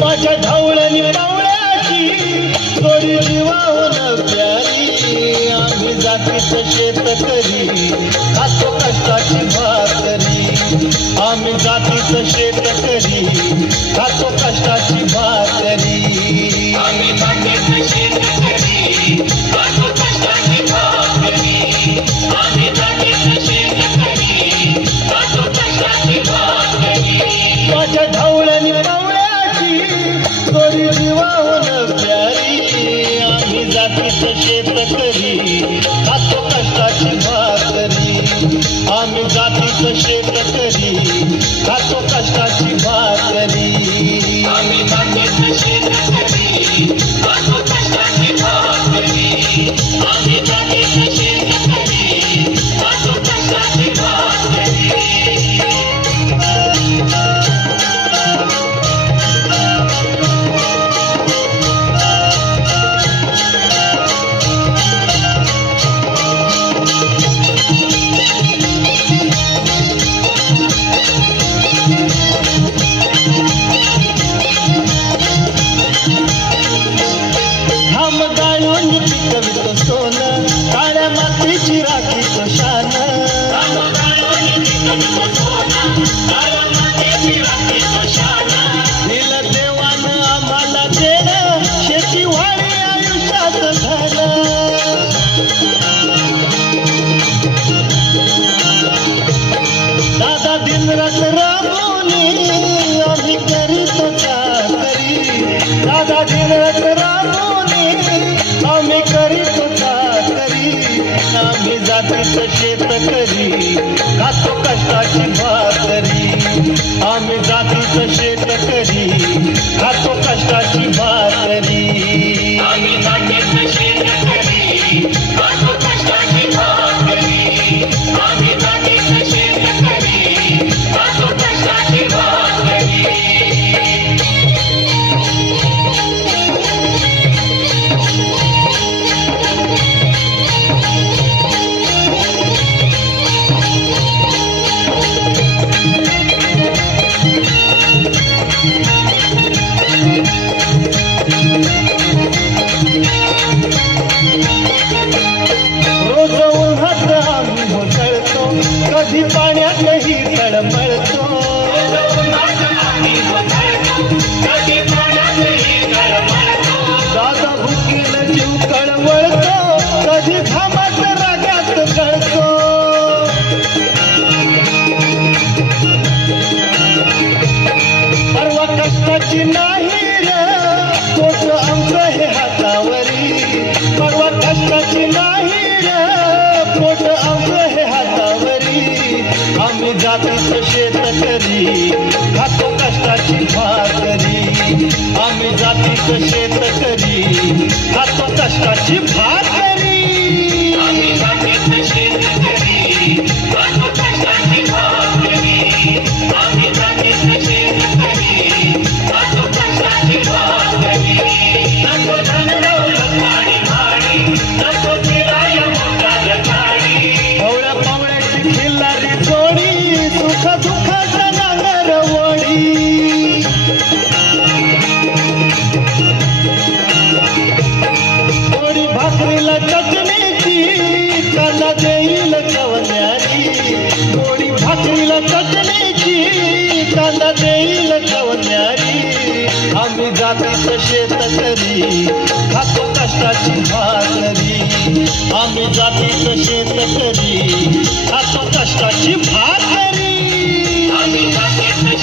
माझ्या ढवळणी पावळ्याची जोडी जीवाहून प्यारी आम्ही जातीचं शेतकरी खातो कष्टाची भाकरी आम्ही जातीचं शेतकरी खातो कष्टाची भाकरी आम्ही जातीचं शेतकरी खातो कष्टाची भाकरी आम्ही जातीचं शेतकरी खातो कष्टाची भाकरी माझ्या ढवळणी पावळ्याची जोडी जीवाहून प्यारी आम्ही जातीचं शेतकरी खातो कष्टाची भाकरी आम्ही जातीचं शेतकरी खातो कष्टाची भाकरी आम्ही जातीचं शेतकरी खातो कष्टाची भाकरी आम्ही जातीचं शेतकरी खातो कष्टाची भाकरी घाम गाळून पिकवितो सोनं काळ्या मातीची राखीतो शान दिलं देवानं आम्हाला देणं शेतीवाडी आयुष्यात झालं दादा दिनरात राबवली आम्ही करीतो चाकरी दादा दिनरात राबवली आम्ही करीतो चाकरी आम्ही जातीचं शेतकरी खातो कष्टाची भाकरी आम्ही जातीचं शेतकरी खातो कष्टाची भाकरी आम्ही जातीचं शेतकरी खातो कष्टाची भाकरी आम्ही जातीचं शेतकरी खातो कष्टाची भाकरी रोज उन्हात आम्ही होतळतो कधी पाण्यातही तळमळतो दादा भुकीला जीव कळवळतो कधी घामात रागात कळतो परवा कष्टाची नाही रे पोट आमचं हे हातावरी परवा कष्टाची नाही रे पोट आमचं हे हातावरी आम्ही जातीचं शेतकरी खातो कष्टाची भाकरी आम्ही जातीचं शेतकरी खातो कष्टाची भाकरी आम्ही जातीचं शेतकरी खातो कष्टाची भाकरी आम्ही जातीचं शेतकरी खातो कष्टाची भाकरी आम्ही जातीचं शेतकरी खातो कष्टाची भाकरी आम्ही जातीचं शेतकरी खातो कष्टाची भाकरी आम्ही जातीचं शेतकरी खातो कष्टाची भाकरी आम्ही जातीचं शेतकरी खातो कष्टाची भाकरी नको धनदौलत गाडी भाडी नको फिराया मोठ्या गाडी ढवळ्या पावळ्याची खिल्लारी जोडी सुख दुःखाचा नांगर वडी थोडी भाकरीला चटणीची कांदा देईल कवन्यारी थोडी भाकरीला चटणीची कांदा देईल कवन्यारी आम्ही जातीचं शेतकरी खातो कष्टाची भाकरी आम्ही जातीचं शेतकरी खातो कष्टाची भाकरी आम्ही जातीचं